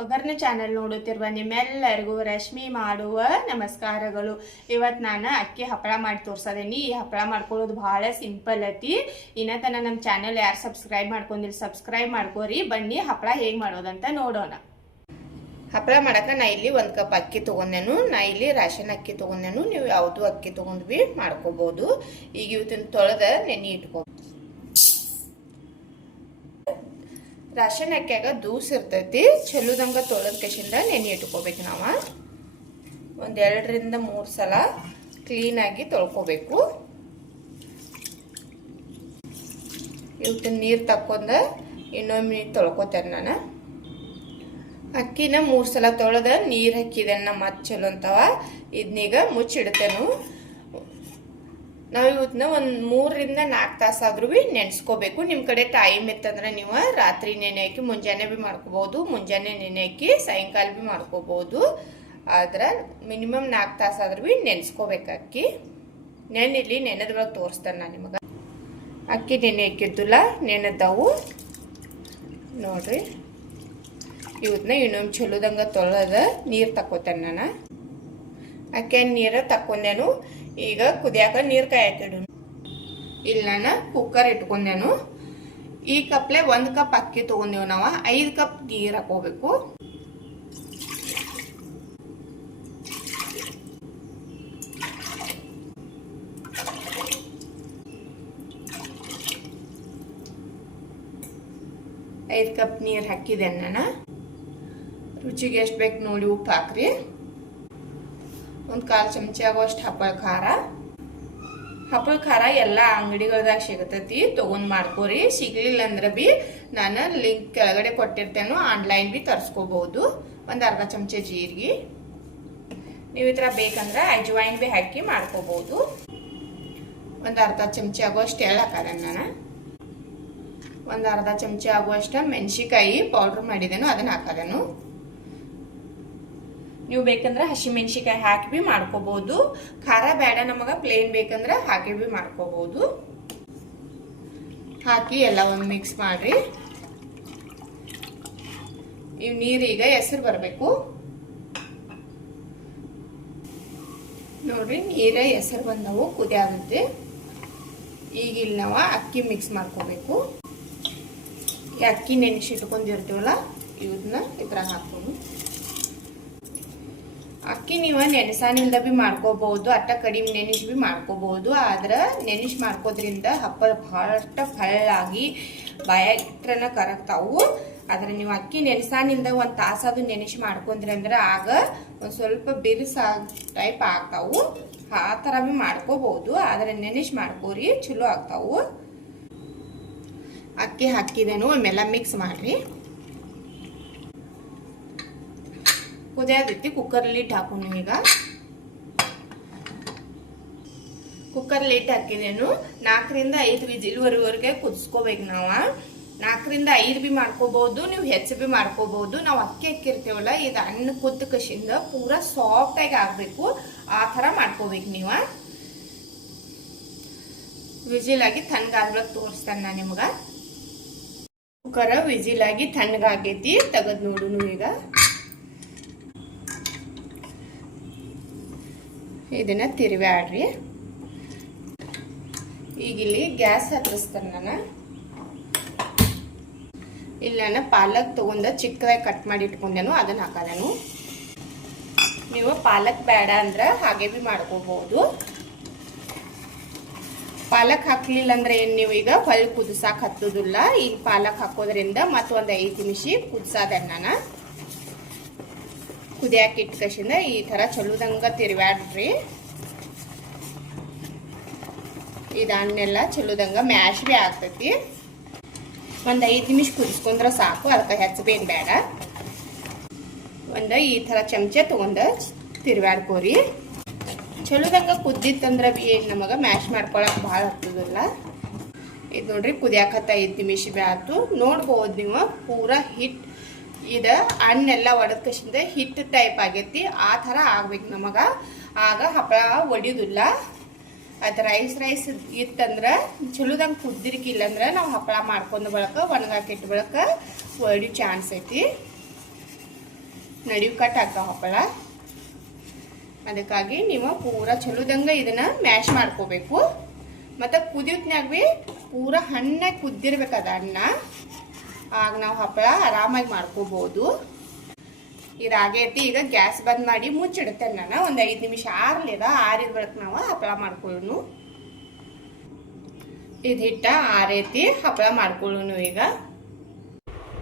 ಒಗ್ಗರಣೆ ಚಾನೆಲ್ ನೋಡುತ್ತಿರುವ ನಿಮ್ಮೆಲ್ಲರಿಗೂ ರಶ್ಮಿ ಮಾಡುವ ನಮಸ್ಕಾರಗಳು. ಇವತ್ತು ನಾನು ಅಕ್ಕಿ ಹಪ್ಪಳ ಮಾಡಿ ತೋರ್ಸದೇನಿ. ಈ ಹಪ್ಪಳ ಮಾಡ್ಕೊಳ್ಳೋದು ಬಹಳ ಸಿಂಪಲ್ ಐತಿ. ಇನ್ನತನ ನಮ್ಮ ಚಾನೆಲ್ ಯಾರು ಸಬ್ಸ್ಕ್ರೈಬ್ ಮಾಡ್ಕೊಂಡಿಲ್ಲ ಸಬ್ಸ್ಕ್ರೈಬ್ ಮಾಡ್ಕೋರಿ. ಬನ್ನಿ ಹಪ್ಪಳ ಹೇಗೆ ಮಾಡೋದಂತ ನೋಡೋಣ. ಹಪ್ಪಳ ಮಾಡಕ್ಕೆ ನಾ ಇಲ್ಲಿ 1 ಕಪ್ ಅಕ್ಕಿ ತೊಗೊಂಡೆನು. ನಾ ಇಲ್ಲಿ ರಾಶನ್ ಅಕ್ಕಿ ತೊಗೊಂಡೆನು. ನೀವು ಯಾವುದು ಅಕ್ಕಿ ತೊಗೊಂಡು ಭೀ ಮಾಡ್ಕೋಬಹುದು. ಈಗ ಇವತ್ತಿನ ತೊಳೆದ ನೆನೆ ಇಟ್ಕೋ. ರಾಶನ್ ಅಕ್ಕಿಯಾಗ ದೂಸ್ ಇರ್ತೈತಿ. ಚಲೋದಂಗ ತೊಳೆದ ಕಶಿಂದ ನೆನೆ ಇಟ್ಕೋಬೇಕು. ನಾವು 2 ರಿಂದ 3 ಸಲ ಕ್ಲೀನಾಗಿ ತೊಳ್ಕೋಬೇಕು. ಇವತ್ತಿನ ನೀರು ತಕ್ಕೊಂಡ ಇನ್ನೊಮ್ಮೆ ತೊಳ್ಕೊತೇನೆ ನಾನು. ಅಕ್ಕಿನ 3 ಸಲ ತೊಳೆದ ನೀರು ಹಾಕಿದೆನ್ನ ಮತ್ತೆ ಚಲೋ ಅಂತವ. ಇದನ್ನೀಗ ಮುಚ್ಚಿಡ್ತೇನು. ನಾವು ಇವತ್ತನ್ನ 3 ರಿಂದ 4 ತಾಸಾದ್ರೂ ಭೀ ನೆನೆಸ್ಕೋಬೇಕು. ನಿಮ್ಮ ಕಡೆ ಟೈಮ್ ಇತ್ತಂದ್ರೆ ನೀವು ರಾತ್ರಿ ನೆನೆ ಹಾಕಿ ಮುಂಜಾನೆ ಭೀ ಮಾಡ್ಕೋಬಹುದು. ಮುಂಜಾನೆ ನೆನೆ ಹಾಕಿ ಸಾಯಂಕಾಲ ಭೀ ಮಾಡ್ಕೋಬಹುದು. ಆದ್ರೆ ಮಿನಿಮಮ್ 4 ತಾಸಾದ್ರೂ ಭೀ ನೆನೆಸ್ಕೋಬೇಕು. ಅಕ್ಕಿ ನೆನಿರ್ಲಿ, ನೆನೆದ್ರೊಳಗೆ ತೋರಿಸ್ತೇನೆ ನಾನು ನಿಮಗೆ. ಅಕ್ಕಿ ನೆನೆ ಹಾಕಿದ್ದಿಲ್ಲ, ನೆನೆದವು ನೋಡ್ರಿ. ಇವತ್ತನ್ನ ಇನ್ನೊಮ್ಮೆ ಚಲೋದಂಗ ತೊಳೆದ ನೀರು ತಕ್ಕೋತೇನೆ ನಾನು. ಅಕ್ಕಿ ನೀರು ತಕ್ಕೊಂಡೇನು. ಈಗ ಕುದಿಯಾಕ ನೀರು ಕಾಯಕಿಡು. ಇಲ್ಲಿ ನಾನು ಕುಕ್ಕರ್ ಇಟ್ಕೊಂಡೇನು. ಈ ಕಪ್ಲೆ 1 ಕಪ್ ಅಕ್ಕಿ ತಗೊಂಡೇವು. ನಾವು 5 ಕಪ್ ನೀರು ಹಾಕೋಬೇಕು. ಐದು ಕಪ್ ನೀರು ಹಾಕಿದೆ ನಾನು. ರುಚಿಗೆ ಎಷ್ಟು ಬೇಕು ನೋಡಿ ಉಪ್ಪು ಹಾಕ್ರಿ. 1/4 ಚಮಚ ಆಗೋಷ್ಟು ಹಪ್ಪಳ ಖಾರ. ಹಪ್ಪಳ ಖಾರ ಎಲ್ಲ ಅಂಗಡಿಗಳದಾಗ ಸಿಗತೈತಿ, ತಗೊಂಡ್ ಮಾಡ್ಕೋರಿ. ಸಿಗ್ಲಿಲ್ಲ ಅಂದ್ರೆ ಬಿ ನಾನು ಲಿಂಕ್ ಕೆಳಗಡೆ ಕೊಟ್ಟಿರ್ತೇನೆ, ಆನ್ಲೈನ್ ಬಿ ತರಿಸ್ಕೋಬಹುದು. 1 ಅರ್ಧ ಚಮಚ ಜೀರಿಗೆ. ನೀವು ಈ ಥರ ಬೇಕಂದ್ರೆ ಅಜ್ವಾಯಿನ್ ಬಿ ಹಾಕಿ ಮಾಡ್ಕೋಬಹುದು. 1 ಅರ್ಧ ಚಮಚ ಆಗೋಷ್ಟು ಎಳ್ಳು ಹಾಕದೇನೆ ನಾನು. 1 ಅರ್ಧ ಚಮಚ ಆಗುವಷ್ಟು ಮೆಣಸಿಕಾಯಿ ಪೌಡ್ರ್ ಮಾಡಿದೇನು, ಅದನ್ನ ಹಾಕದೇನು. ನೀವು ಬೇಕಂದ್ರೆ ಹಸಿ ಮೆಣಸಿಕಾಯಿ ಹಾಕಿ ಬಿ ಮಾಡ್ಕೋಬಹುದು. ಖಾರ ಬೇಡ ನಮಗೆ ಪ್ಲೇನ್ ಬೇಕಂದ್ರೆ ಹಾಕಿ ಬಿ ಮಾಡ್ಕೋಬಹುದು. ಹಾಕಿ ಎಲ್ಲ ಒಂದು ಮಿಕ್ಸ್ ಮಾಡ್ರಿ. ಇವು ನೀರೀಗ ಹೆಸರು ಬರಬೇಕು ನೋಡ್ರಿ. ನೀರ ಹೆಸರು ಬಂದವು, ಕುದಿ ಆಗುತ್ತೆ. ಈಗ ಇಲ್ಲಿ ನಾವು ಅಕ್ಕಿ ಮಿಕ್ಸ್ ಮಾಡ್ಕೋಬೇಕು. ಈ ಅಕ್ಕಿ ನೆನೆಸಿಟ್ಕೊಂಡಿರ್ತೀವಲ್ಲ ಇವನ್ನ ಈ ಥರ ಹಾಕೊಂಡು. ಅಕ್ಕಿ ನೀವು ನೆನೆಸಾನಿಲ್ದ ಬಿ ಮಾಡ್ಕೋಬಹುದು, ಅಟ್ಟ ಕಡಿಮೆ ನೆನೆಸಿ ಬಿ ಮಾಡ್ಕೋಬಹುದು. ಆದ್ರೆ ನೆನೆಸಿ ಮಾಡ್ಕೋದ್ರಿಂದ ಹಪ್ಪಳ ಬಹಳಷ್ಟ ಹಳ್ಳಾಗಿ ಬಾಯಾಗಿಟ್ರನ ಕರಗ್ತಾವು. ಆದ್ರೆ ನೀವು ಅಕ್ಕಿ ನೆನೆಸಾನಿಲ್ದ 1 ತಾಸಾದು ನೆನೆಸಿ ಮಾಡ್ಕೊಂಡ್ರಿ ಅಂದ್ರೆ ಆಗ ಒಂದು ಸ್ವಲ್ಪ ಬಿರುಸ ಟೈಪ್ ಆಗ್ತಾವು. ಆ ಥರ ಬಿ ಮಾಡ್ಕೋಬಹುದು. ಆದ್ರೆ ನೆನೆಸಿ ಮಾಡ್ಕೋರಿ, ಚಲೋ ಆಗ್ತಾವು. ಅಕ್ಕಿ ಹಾಕಿದೇನು ಒಮ್ಮೆಲ್ಲ ಮಿಕ್ಸ್ ಮಾಡ್ರಿ. ಕುದಿಯಾದೈತಿ. ಕುಕ್ಕರ್ ಲಿಡ್ ಹಾಕೋಣ. ಈಗ ಕುಕ್ಕರ್ ಲಿಡ್ ಹಾಕಿದೇನು. 4 ರಿಂದ 5 ವಿಜಿಲ್ವರೆಗೆ ಕುದಿಸ್ಕೋಬೇಕು. ನಾವು 4 ರಿಂದ 5 ಬಿ ಮಾಡ್ಕೋಬಹುದು, ನೀವು ಹೆಚ್ಚು ಬಿ ಮಾಡ್ಕೋಬಹುದು. ನಾವು ಅಕ್ಕಿ ಹಾಕಿರ್ತೇವಲ್ಲ, ಇದು ಹಣ್ಣು ಕುದ್ದ ಕಶಿಂದ ಪೂರಾ ಸಾಫ್ಟ್ ಆಗಿ ಆಗ್ಬೇಕು. ಆ ಥರ ಮಾಡ್ಕೋಬೇಕು ನೀವು. ವಿಜಿಲ್ ಆಗಿ ತಣ್ಣಗಾದ್ಮೇಲೆ ತೋರಿಸ್ತೇನೆ ನಾನು ನಿಮ್ಗ. ಕುಕ್ಕರ್ ವಿಜಿಲ್ ಆಗಿ ತಣ್ಣಗಾಗೈತಿ. ತೆಗೆದು ನೋಡುನು. ಈಗ ಇದನ್ನ ತಿರುವಾಡ್ರಿ. ಈಗ ಇಲ್ಲಿ ಗ್ಯಾಸ್ ಹತ್ತಿಸ್ತೇನೆ ನಾನು. ಇಲ್ಲಿ ನಾನು ಪಾಲಕ್ ತಗೊಂಡ ಚಿಕ್ಕದಾಗಿ ಕಟ್ ಮಾಡಿ ಇಟ್ಕೊಂಡೇನು, ಅದನ್ನ ಹಾಕದೇನು. ನೀವು ಪಾಲಕ್ ಬೇಡ ಅಂದ್ರೆ ಹಾಗೆ ಬಿ ಮಾಡ್ಕೋಬಹುದು. ಪಾಲಕ್ ಹಾಕ್ಲಿಲ್ಲ ಅಂದ್ರೆ ಏನು, ನೀವು ಈಗ ಹೊಳ್ಳಿ ಕುದಿಸಾಕ್ ಹತ್ತೋದಿಲ್ಲ. ಈಗ ಪಾಲಕ್ ಹಾಕೋದ್ರಿಂದ ಮತ್ತೊಂದು 5 ನಿಮಿಷ ಕುದಿಸೋದನ್ನ ನಾನು. ಕುದಿಯಾಕ ಇಟ್ಕಶಿಂದ ಈ ಥರ ಚಲೋದಂಗ ತಿರುವಾಡ್ರಿ. ಇದನ್ನೆಲ್ಲ ಚಲೋದಂಗ ಮ್ಯಾಶ್ ಬಿ ಆಗ್ತೈತಿ. ಒಂದು 5 ನಿಮಿಷ ಕುದಿಸ್ಕೊಂಡ್ರೆ ಸಾಕು, ಅದಕ್ಕೆ ಹೆಚ್ಚಬೇನ್ ಬೇಡ. ಒಂದು ಈ ಥರ ಚಮಚ ತಗೊಂಡ ತಿರುವಾಡ್ಕೋರಿ. ಚಲೋದಂಗ ಕುದ್ದಿತ್ತಂದ್ರೆ ಬಿ ಏನು ನಮಗೆ ಮ್ಯಾಶ್ ಮಾಡ್ಕೊಳಕ್ ಭಾಳ ಹತ್ತದಿಲ್ಲ. ಇದು ನೋಡ್ರಿ ಕುದಿಯಾಕತ್ತ 5 ನಿಮಿಷ ಬಿ ಆಯ್ತು. ನೋಡ್ಬೋದು ನೀವು ಪೂರಾ ಹಿಟ್ಟು ಇದು ಹಣ್ಣೆಲ್ಲ ಒಡದ್ಕಶಿಂದ ಹಿಟ್ಟು ಟೈಪ್ ಆಗೈತಿ. ಆ ಥರ ಆಗ್ಬೇಕು ನಮಗೆ. ಆಗ ಹಪ್ಪಳ ಒಡಿಯೋದಿಲ್ಲ. ಅದು ರೈಸ್ ಇತ್ತಂದ್ರೆ ಚಲೋದಂಗೆ ಕುದ್ದಿರ್ಕಿಲ್ಲ ಅಂದ್ರೆ ನಾವು ಹಪ್ಪಳ ಮಾಡ್ಕೊಂಡು ಬಳಕ ಒಣಗಾಕಿಟ್ಟು ಬಳಕ ಒಡಿಯೋ ಚಾನ್ಸ್ ಐತಿ. ನಡಿವು ಕಟ್ ಆಗ್ತಾವ ಹಪ್ಪಳ. ಅದಕ್ಕಾಗಿ ನೀವು ಪೂರ ಚಲೋದಂಗ ಇದನ್ನ ಮ್ಯಾಶ್ ಮಾಡ್ಕೋಬೇಕು. ಮತ್ತು ಕುದಿಯೋತ್ನಾಗ ಭೀ ಪೂರ ಹಣ್ಣಾಗಿ ಕುದ್ದಿರ್ಬೇಕದ ಅನ್ನ. ಆಗ ನಾವು ಹಪ್ಪಳ ಆರಾಮಾಗಿ ಮಾಡ್ಕೋಬೋದು. ಇದಾಗೈತಿ. ಈಗ ಗ್ಯಾಸ್ ಬಂದ್ ಮಾಡಿ ಮುಚ್ಚಿಡ್ತೇನೆ ನಾನು. ಒಂದು 5 ನಿಮಿಷ ಆರಿದ ಬಳಿಕ ನಾವು ಹಪ್ಪಳ ಮಾಡ್ಕೊಳ್ಳೋನು. ಇದು ಹಿಟ್ಟ ಆರೈತಿ, ಹಪ್ಪಳ ಮಾಡ್ಕೊಳ್ಳೋನು. ಈಗ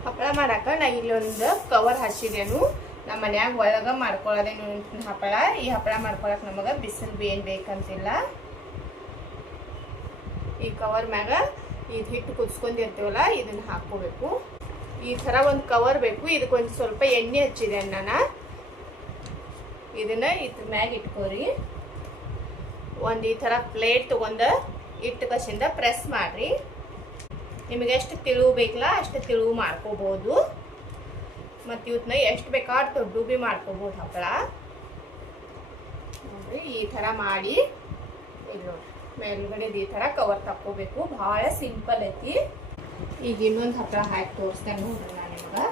ಹಪ್ಪಳ ಮಾಡಾಕ ನಾ ಇಲ್ಲೊಂದು ಕವರ್ ಹಚ್ಚಿದೇನು. ನಮ್ಮ ಮನ್ಯಾಗ ಒಳಗ ಮಾಡ್ಕೊಳ್ಳೋದೇನು ಹಪ್ಪಳ. ಈ ಹಪ್ಪಳ ಮಾಡ್ಕೊಳಕ್ ನಮಗೆ ಬಿಸಿಲು ಬಿ ಏನು ಬೇಕಂತಿಲ್ಲ. ಈ ಕವರ್ ಮ್ಯಾಗ ಇದು ಹಿಟ್ಟು ಕುದಿಸ್ಕೊಂಡಿರ್ತೀವಲ್ಲ ಇದನ್ನ ಹಾಕೋಬೇಕು. ಈ ಥರ ಒಂದು ಕವರ್ ಬೇಕು. ಇದಕ್ಕೊಂದು ಸ್ವಲ್ಪ ಎಣ್ಣೆ ಹಚ್ಚಿದೆ ನಾನು. ಇದನ್ನ ಇದ್ರ ಮ್ಯಾಗ ಇಟ್ಕೋರಿ. ಒಂದು ಈ ಥರ ಪ್ಲೇಟ್ ತಗೊಂಡು ಇಟ್ಟು ಕಸಿಂದ ಪ್ರೆಸ್ ಮಾಡ್ರಿ. ನಿಮಗೆ ಎಷ್ಟು ತಿಳುವು ಬೇಕಲ್ಲ ಅಷ್ಟು ತಿಳುವು ಮಾಡ್ಕೋಬೋದು. ಮತ್ತು ಇವತ್ತನ್ನ ಎಷ್ಟು ಬೇಕಾದ್ರೆ ದೊಡ್ಡ ಭೀ ಮಾಡ್ಕೋಬೋದು ಹಪ್ಪಳ. ನೋಡ್ರಿ ಈ ಥರ ಮಾಡಿ ಇಲ್ಲಿ ನೋಡ್ರಿ ಮೇಲ್ಗಡೆ ಈ ಥರ ಕವರ್ ತಕ್ಕೋಬೇಕು. ಭಾಳ ಸಿಂಪಲ್ ಐತಿ. ಈಗ ಇನ್ನೊಂದು ಹಪ್ಪಳ ಹಾಕಿ ತೋರಿಸ್ತೇನೆ ನೋಡ್ರಿ ನಾನು ನಿಮ್ಗೆ.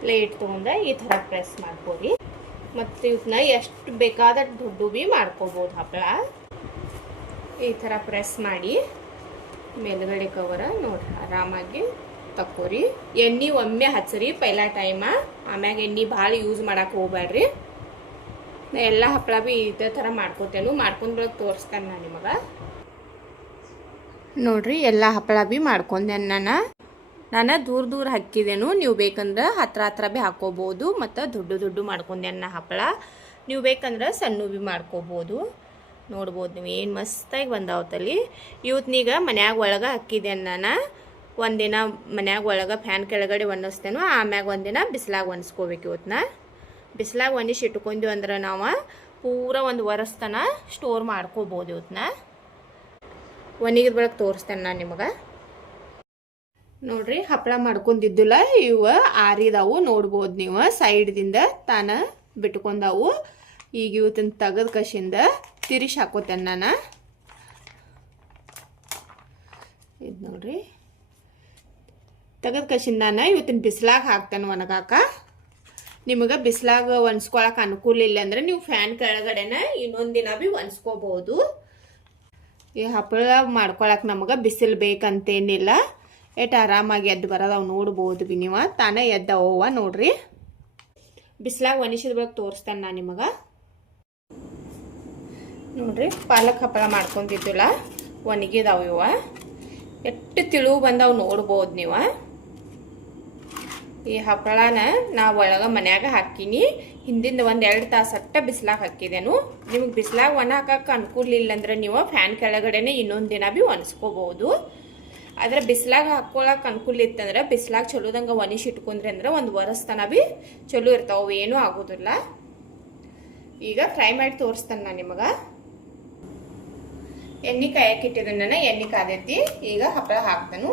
ಪ್ಲೇಟ್ ತೊಗೊಂಡ ಈ ಥರ ಪ್ರೆಸ್ ಮಾಡ್ಕೊರಿ. ಮತ್ತು ಇವನ್ನ ಎಷ್ಟು ಬೇಕಾದ ದೊಡ್ಡ ಭೀ ಮಾಡ್ಕೋಬೋದು ಹಪ್ಪಳ. ಈ ಥರ ಪ್ರೆಸ್ ಮಾಡಿ ಮೇಲ್ಗಡೆ ಕವರ ನೋಡ್ರಿ ಆರಾಮಾಗಿ ತಕ್ಕೋರಿ. ಎಣ್ಣೆ ಒಮ್ಮೆ ಹಚ್ಚ್ರಿ ಪೈಲಾ ಟೈಮ. ಆಮ್ಯಾಗ ಎಣ್ಣೆ ಭಾಳ ಯೂಸ್ ಮಾಡಕ್ಕೆ ಹೋಗ್ಬೇಡ್ರಿ. ನಾ ಎಲ್ಲ ಹಪ್ಪಳ ಭೀ ಇದೇ ಥರ ಮಾಡ್ಕೋತೇನು. ಮಾಡ್ಕೊಂಡು ಬರೋದು ತೋರಿಸ್ತೇನೆ ನಾನು ನಿಮಗೆ. ನೋಡ್ರಿ ಎಲ್ಲ ಹಪ್ಪಳ ಭೀ ಮಾಡ್ಕೊಂಡೆ ನಾನು ದೂರ ದೂರ ಹಾಕಿದೇನು. ನೀವು ಬೇಕಂದ್ರೆ ಹತ್ರ ಭೀ ಹಾಕೋಬೋದು. ಮತ್ತು ದೊಡ್ಡ ಮಾಡ್ಕೊಂಡೆ ಹಪ್ಪಳ. ನೀವು ಬೇಕಂದ್ರೆ ಸಣ್ಣ ಭೀ ಮಾಡ್ಕೋಬೋದು. ನೋಡ್ಬೋದು ನೀವು ಏನು ಮಸ್ತಾಗಿ ಬಂದಾವತ್ತಲ್ಲಿ. ಇವತ್ನೀಗ ಮನ್ಯಾಗ ಒಳಗೆ ಹಾಕಿದೆ ನಾನು. ಒಂದಿನ ಮನ್ಯಾಗ ಒಳಗೆ ಫ್ಯಾನ್ ಕೆಳಗಡೆ ಒಣಗಿಸ್ತೇನೋ. ಆಮ್ಯಾಗ ಒಂದಿನ ಬಿಸಿಲಾಗ ಒಣಸ್ಕೋಬೇಕು. ಇವತ್ತನ್ನ ಬಿಸಿಲಾಗ ಒಣಗಿಸಿ ಇಟ್ಕೊಂಡ್ವಿ ಅಂದ್ರೆ ನಾವು ಪೂರ ಒಂದು ವರ್ಷತನ ಸ್ಟೋರ್ ಮಾಡ್ಕೋಬೋದು. ಇವತ್ತನ್ನ ಒಣಗಿದ ಬಳಕ ತೋರಿಸ್ತೇನೆ ನಾನು ನಿಮಗೆ. ನೋಡ್ರಿ ಹಪ್ಪಳ ಮಾಡ್ಕೊಂಡಿದ್ದಿಲ್ಲ ಇವ ಆರಿದಾವು. ನೋಡ್ಬೋದು ನೀವು ಸೈಡ್ದಿಂದ ತಾನ ಬಿಟ್ಕೊಂಡಾವು. ಈಗ ಇವತ್ತಿನ ತೆಗೆದ ಕಸಿಂದ ತಿರಿಸಿ ಹಾಕೋತೇನೆ ನಾನು. ಇದು ನೋಡ್ರಿ ತೆಗೆದ ಕಸಿಂದ ನಾನು ಇವತ್ತಿನ ಬಿಸಿಲಾಗ ಹಾಕ್ತೇನೆ ಒಣಗಾಕ. ನಿಮಗೆ ಬಿಸಿಲಾಗ ಒಣಸ್ಕೊಳಕ್ಕೆ ಅನುಕೂಲ ಇಲ್ಲ ಅಂದರೆ ನೀವು ಫ್ಯಾನ್ ಕೆಳಗಡೆನ ಇನ್ನೊಂದು ದಿನ ಭೀ ಒಣಸ್ಕೋಬೋದು. ಈ ಹಪ್ಪಳ ಮಾಡ್ಕೊಳಕ್ಕೆ ನಮಗೆ ಬಿಸಿಲು ಬೇಕಂತೇನಿಲ್ಲ. ಎಷ್ಟು ಆರಾಮಾಗಿ ಎದ್ದು ಬರೋದವು ನೋಡ್ಬೋದು ಭೀ ನೀವು. ತಾನೇ ಎದ್ದವ ನೋಡ್ರಿ. ಬಿಸಿಲಾಗ ಒಣಸಿದ ಬಗ್ಗೆ ತೋರಿಸ್ತೇನೆ ನಾನು ನಿಮಗೆ. ನೋಡ್ರಿ ಪಾಲಕ್ ಹಪ್ಪಳ ಮಾಡ್ಕೊಂಡಿದ್ದಿಲ್ಲ ಒಣಗಿದಾವ. ಇವ ಎಷ್ಟು ತಿಳುವು ಬಂದಾವು ನೋಡ್ಬೋದು ನೀವು. ಈ ಹಪ್ಪಳನ ನಾವು ಒಳಗೆ ಮನ್ಯಾಗ ಹಾಕೀನಿ. ಹಿಂದಿಂದ 1-2 ತಾಸು ಅಟ್ಟ ಬಿಸಿಲಾಗ ಹಾಕಿದೇನು. ನಿಮಗೆ ಬಿಸಿಲಾಗ ಒಣ ಹಾಕಕ್ಕೆ ಅನುಕೂಲ ಇಲ್ಲ ಅಂದ್ರೆ ನೀವು ಫ್ಯಾನ್ ಕೆಳಗಡೆನೆ ಇನ್ನೊಂದು ದಿನ ಭೀ ಒಣಸ್ಕೋಬೋದು. ಆದರೆ ಬಿಸಿಲಾಗ ಹಾಕ್ಕೊಳಕ್ಕೆ ಅನುಕೂಲ ಇತ್ತಂದ್ರೆ ಬಿಸಿಲಾಗ ಚಲೋದಂಗೆ ಒಣಸಿ ಇಟ್ಕೊಂಡ್ರಿ ಅಂದ್ರೆ ಒಂದು ವರ್ಷತನ ಭೀ ಚಲೋ ಇರ್ತಾವೆ. ಏನೂ ಆಗೋದಿಲ್ಲ. ಈಗ ಫ್ರೈ ಮಾಡಿ ತೋರಿಸ್ತೇನೆ ನಾನು ನಿಮಗೆ. ಎಣ್ಣೆ ಕಾಯಕ್ಕೆ ಇಟ್ಟಿದ್ದೀನಿ ನಾನು. ಎಣ್ಣೆ ಕಾದೈತಿ. ಈಗ ಹಪ್ಪಳ ಹಾಕ್ತಾನು.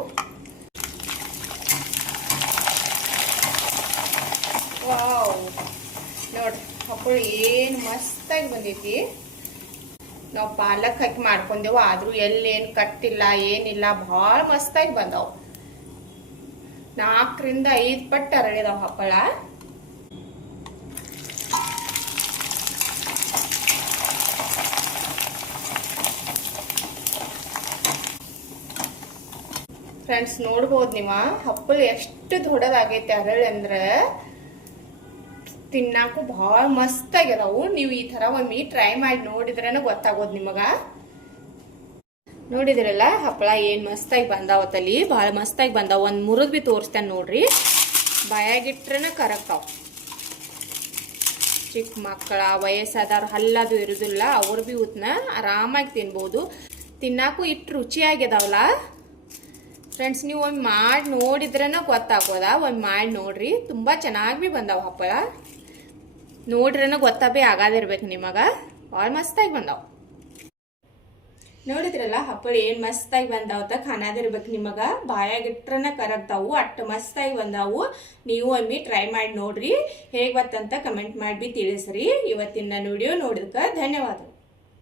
ವಾವ್ ನೋಡ್ರಿ ಹಪ್ಪಳ ಏನು ಮಸ್ತಾಗಿ ಬಂದೈತಿ. ನಾವು ಪಾಲಕ್ ಹಾಕಿ ಮಾಡ್ಕೊಂಡೆವು. ಆದರೂ ಎಲ್ಲೇನು ಕಟ್ಟಿಲ್ಲ ಏನಿಲ್ಲ. ಭಾಳ ಮಸ್ತಾಗಿ ಬಂದವು. 4ರಿಂದ 5 ಪಟ್ಟು ಅರಳಿದಾವ ಹಪ್ಪಳ. ಫ್ರೆಂಡ್ಸ್ ನೋಡ್ಬೋದು ನೀವು ಹಪ್ಪಳ ಎಷ್ಟು ದೊಡ್ಡದಾಗೈತೆ ಅರಳಿ ಅಂದ್ರೆ ತಿನ್ನಾಕು ಭಾಳ ಮಸ್ತಾಗಿದಾವು. ನೀವು ಈ ಥರ ಒಮ್ಮೆ ಟ್ರೈ ಮಾಡಿ ನೋಡಿದ್ರೇನೆ ಗೊತ್ತಾಗೋದು ನಿಮಗೆ. ನೋಡಿದ್ರಲ್ಲ ಹಪ್ಪಳ ಏನು ಮಸ್ತಾಗಿ ಬಂದಾವತ್ತಲ್ಲಿ. ಭಾಳ ಮಸ್ತಾಗಿ ಬಂದಾವ. ಒಂದು ಮುರಿದು ಭೀ ತೋರಿಸ್ತೇನೆ ನೋಡ್ರಿ. ಬಾಯಾಗಿಟ್ರನ ಕರಗ್ತಾವ. ಚಿಕ್ಕ ಮಕ್ಕಳ ವಯಸ್ಸಾದವ್ರು ಹಲ್ಲದು ಇರೋದಿಲ್ಲ ಅವ್ರು ಭೀ ಇವತ್ತನ್ನ ಆರಾಮಾಗಿ ತಿನ್ಬೋದು. ತಿನ್ನಾಕು ಇಟ್ಟು ರುಚಿಯಾಗಿದಾವಲ್ಲ ಫ್ರೆಂಡ್ಸ್. ನೀವು ಒಮ್ಮೆ ಮಾಡಿ ನೋಡಿದ್ರೇನ ಗೊತ್ತಾಗೋದ. ಒಮ್ಮೆ ಮಾಡಿ ನೋಡ್ರಿ. ತುಂಬ ಚೆನ್ನಾಗಿ ಭೀ ಬಂದಾವ ಹಪ್ಪಳ. ನೋಡ್ರೇನ ಗೊತ್ತಾ ಭೀ ಆಗಾದಿರ್ಬೇಕು ನಿಮಗೆ. ಭಾಳ ಮಸ್ತಾಗಿ ಬಂದಾವ. ನೋಡಿದ್ರಲ್ಲ ಹಪ್ಪಳ ಏನು ಮಸ್ತಾಗಿ ಬಂದಾವತ್ತ ಖಾನಾದಿರ್ಬೇಕು ನಿಮಗೆ. ಬಾಯಾಗಿಟ್ರನ ಕರಗ್ತಾವು. ಅಷ್ಟು ಮಸ್ತಾಗಿ ಬಂದಾವು. ನೀವು ಒಮ್ಮೆ ಟ್ರೈ ಮಾಡಿ ನೋಡ್ರಿ. ಹೇಗೆ ಬತ್ತಂತ ಕಮೆಂಟ್ ಮಾಡಿ ತಿಳಿಸ್ರಿ. ಇವತ್ತಿನ ವಿಡಿಯೋ ನೋಡಿದಕ್ಕೆ ಧನ್ಯವಾದ.